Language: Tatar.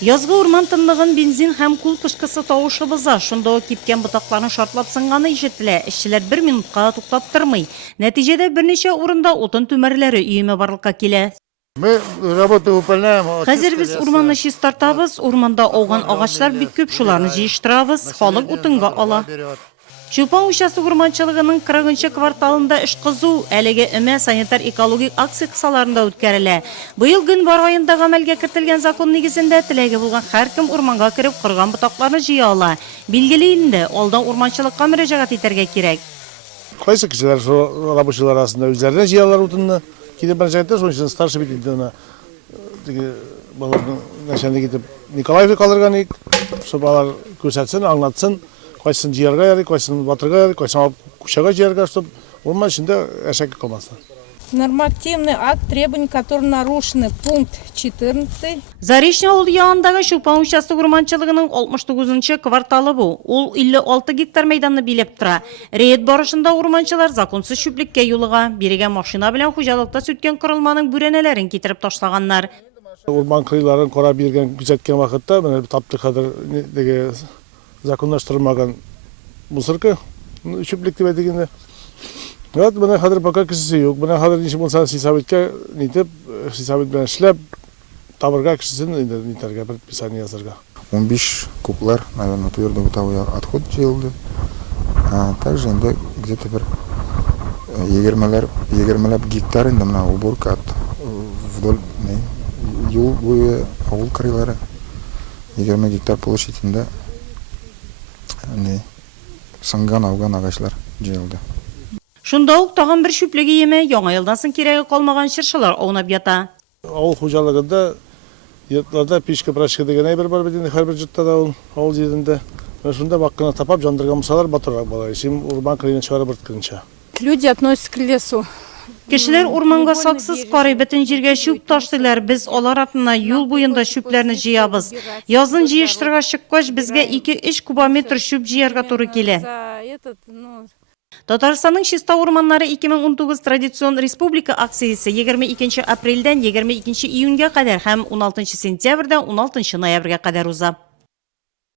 Язгы урман тынлыгын бензин һәм кул пышкысы тавышы боза. Шунда ук кипкән ботакларны шартлап сынганы ишетелә. Эшчеләр 1 минутка туктап тормый. Нәтиҗәдә берничә урында утын түмәрләре өеме барлыкка килә. Хәзер без урманны чистартабыз, урманда ауган агачлар бик күп, шуларны җыештырабыз, халык утынга ала. Чулпан участок урманчылыгының 40-нчы кварталында эш кызу, әлеге өмә санитар экологик акция кысаларында үткәрелә. Быел гыйнвар аенда гамәлгә кертелгән закон нигезендә теләге булган һәркем урманга кирип кырган ботакларны җыя ала. Билгеле инде, алдан урманчылыкка мөрәҗәгать итәргә кирәк. Кайсы кешеләр рабочийлар арасында үзләренә җыялар утынны, килеп мөрәҗәгать итә, шуның өчен старший битендә балаларның начальник итеп Николаев калырга ник, чтобы алар күрсәтсен, аңлатсын. Кайсын җыярга ярый, кайсын батырга ярый, кайсын кучага җыярга, чтобы урман эчендә әшәке калмасын. Нормативный акт требований, которые нарушены, пункт 14. Заречный авыл янындагы Чулпан участок урманчылыгының 69-нчы кварталы бу. Ул 56 гектар мәйданны билеп тора. Рейд барышында урманчылар законсыз чүплеккә юлыга, бирегән машина белән хуҗалыкта сүткән корылманың бүрәнәләрен китереп ташлаганнар. Урман кырыйларын карап биргән, күзәткән вакытта менә таптык хәзер диге законлаштырылмаган мусорка, чүплек дип әйтгәндә. Вот менә хәзер пока кешесе юк. Менә хәзер ничек булса сисабиткә нитеп, сисабит белән эшләп табырга кешесен нитәргә, предписание язарга. 15 куплар, наверное, твердый бытовой отход җыелды. Также инде где-то бер 20 гектар инде менә уборка вдоль юл буе авыл кырыйлары 20 гектар площадьендә сынган ауган агачлар җыелды. Шунда ук тагын бер чүплеге еме яңа елдан соң кирәге калмаган чыршылар аунап ята. Авыл хуҗалыгында йортларда печка прачка дигән әйбер бар бит инде һәрбер йортта да ул авыл җирендә. Шунда вакытны тапап җандырган мусалар батырак була. Син урман кырыйны чыгарып бирткәнчә. Люди относятся к лесу. Кешеләр урманга саксыз карый, бөтен җиргә чүп ташлыйлар. Без алар артына юл буенда чүпләрне җыябыз. Язын җыештырга чыккач, безгә 2-3 кубометр чүп җыярга туры килә. Татарстанның чиста урманнары 2019 традицион республика акциясе 22 апрельдән 22 июньгә кадәр һәм 16 сентябрьдән 16 ноябрьгә кадәр уза.